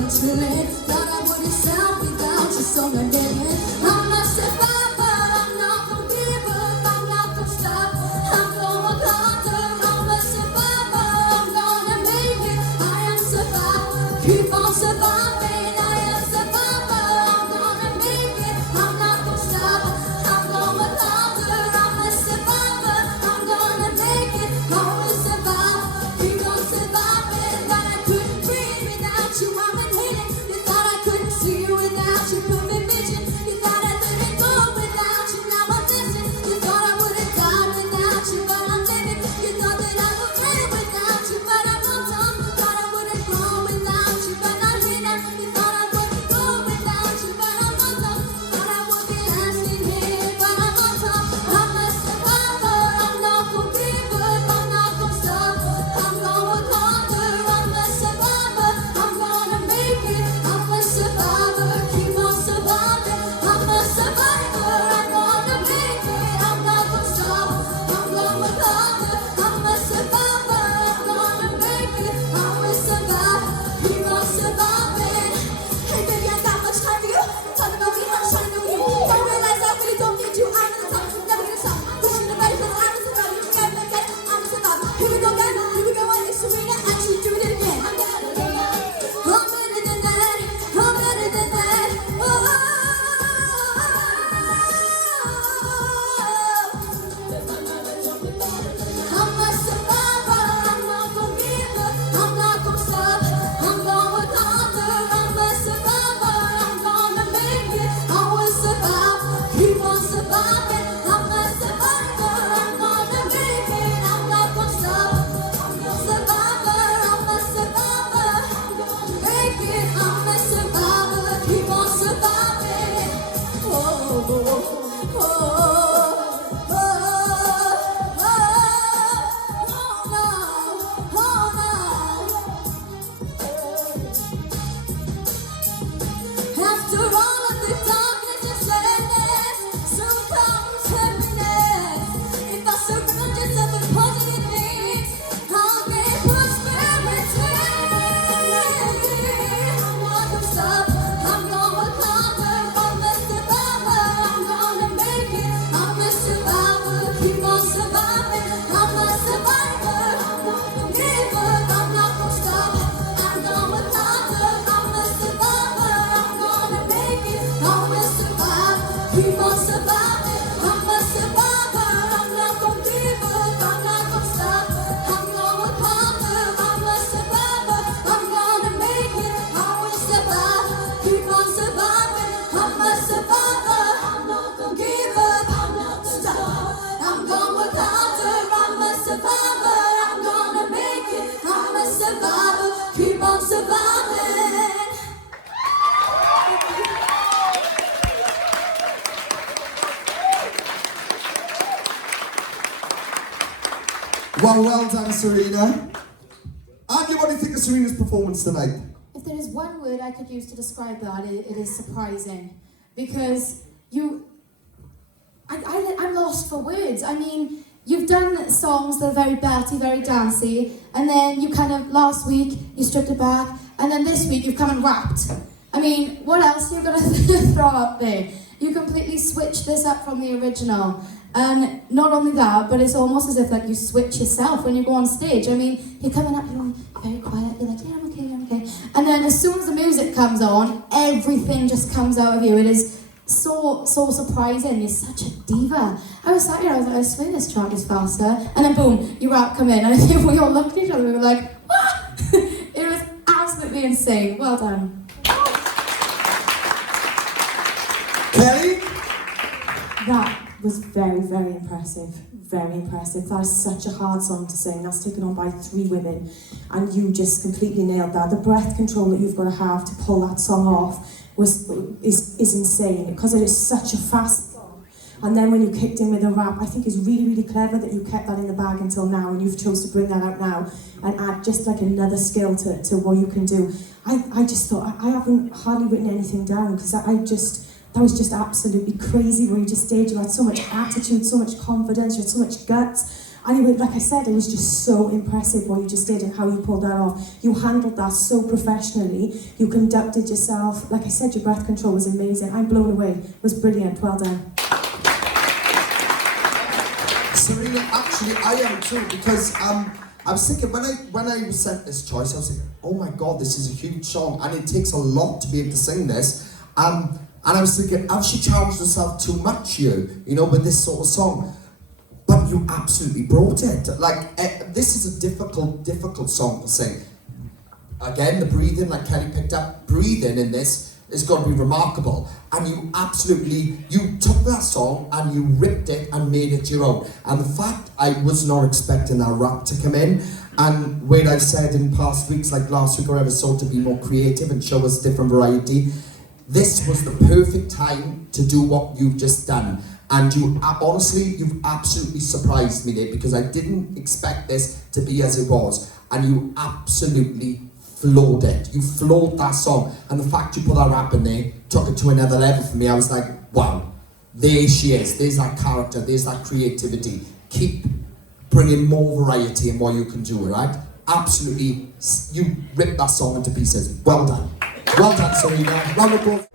been chilling. Thought I wouldn't sound without your song again. I'm a survivor, I'm not gonna give up, I'm not gonna stop. I'm gonna conquer, I'm a survivor, I'm gonna make it. I am survivor, keep on surviving. I am survivor, I'm gonna make it. I'm not gonna stop, I'm gonna conquer. I'm a survivor, I'm gonna make it. I will survive, keep on surviving. But I couldn't breathe without you, I'm a hidden. You thought I couldn't see you without your perfect vision. You thought I couldn't go without you, now I'm missing. You thought I wouldn't die without you, but I'm living. You thought that I would live without you, but I'm not done. You thought I wouldn't grow without you, but I'm here now. You thought I wouldn't go without you, but I'm not done. Thought I would be lasting here, but I'm on top. I'm a survivor, I'm not gonna give up, I'm not gonna stop. I'm gonna conquer, I'm a survivor, I'm gonna make it. I'm a survivor, keep on surviving. I'm a survivor, I'm gonna make it. I'm not gonna stop, I'm gonna conquer. I'm a survivor, I'm gonna make it. I will survive, keep on surviving. Hey baby, I got much time for you. Talk about me, I'm trying to know you. Don't realize I really don't need you. I'm at the top, never gonna stop. Pushing the right place, I'm a survivor. You can't make it, I'm a survivor. Here we go, man. Here we go, and it's Serena, and she do it again. I'm better than that. I'm better than that. I'm better than that. I'm a survivor, I'm not gonna give up, I'm not gonna stop, I'm gonna conquer. I'm a survivor, I'm gonna make it. I will survive, keep on surviving. I'm a survivor, I'm gonna make it. I'm not gonna stop, I'm a survivor, I'm a survivor, I'm gonna make it. I'm a survivor, keep on surviving. Oh, oh, oh, oh, oh, After all of the darkness and sadness, soon comes happiness. If I surround yourself with positive things, I'll get prosperity. I'm not gonna stop, I'm gonna conquer. I'm a survivor, I'm gonna make it. I'm a survivor, keep on surviving. I'm a survivor, I'm not gonna give up, I'm not gonna stop, I'm gonna conquer. I'm a survivor, I'm gonna make it. I'm a survivor, keep on surviving. I'm a survivor, I'm not gonna give up, I'm not gonna stop, I'm gonna conquer. I'm a survivor, I'm gonna make it. I will survive, keep on surviving. I'm a survivor, I'm not gonna give up, I'm not gonna stop, I'm gonna conquer. I'm a survivor, I'm gonna make it. I'm a survivor, keep on surviving. Well done, Serena. Andy, what do you think of Serena's performance tonight? If there is one word I could use to describe that, it is surprising. Because I'm lost for words. I mean, you've done songs that are very belty, very dancey, and then you kind of, last week, you stripped it back, and then this week you've come and rapped. I mean, what else are you going to throw up there? You completely switched this up from the original. And not only that, but it's almost as if like you switch yourself when you go on stage. I mean, you're coming up, you're very quiet, you're like, yeah, I'm okay, I'm okay. And then as soon as the music comes on, everything just comes out of you. It is so surprising. You're such a diva. I was sat here, I was like, I swear this track is faster. And then boom, your rap come in. And I think we all looked at each other, we were like, what? It was absolutely insane. Well done. Kelly? That was very, very impressive. Very impressive. That is such a hard song to sing. That's taken on by 3 women. And you just completely nailed that. The breath control that you've got to have to pull that song off is insane. Because it is such a fast song. And then when you kicked in with a rap, I think it's really, really clever that you kept that in the bag until now, and you've chose to bring that out now and add just like another skill to what you can do. I just thought, I haven't hardly written anything down, because that was just absolutely crazy where you just stayed. You had so much attitude, so much confidence, you had so much guts. And like I said, it was just so impressive what you just did and how you pulled that off. You handled that so professionally. You conducted yourself. Like I said, your breath control was amazing. I'm blown away. It was brilliant. Well done. Serena, actually, I am too, because I was thinking when I was sent this choice, I was like, oh my God, this is a huge song, and it takes a lot to be able to sing this. And I was thinking, have she challenged herself too much here, you know, with this sort of song? But you absolutely brought it. Like, this is a difficult song to sing. Again, the breathing, like Kelly picked up, breathing in this is got to be remarkable. And you took that song and you ripped it and made it your own. And the fact, I was not expecting that rap to come in. And when I've said in past weeks, like last week or whatever, so to be more creative and show us different variety, this was the perfect time to do what you've just done. And honestly, you've absolutely surprised me there, because I didn't expect this to be as it was. And you absolutely floored it. You floored that song. And the fact you put that rap in there took it to another level for me. I was like, wow, there she is. There's that character. There's that creativity. Keep bringing more variety in what you can do, right? Absolutely, you ripped that song into pieces. Well done. Well done, Serena. Round of applause.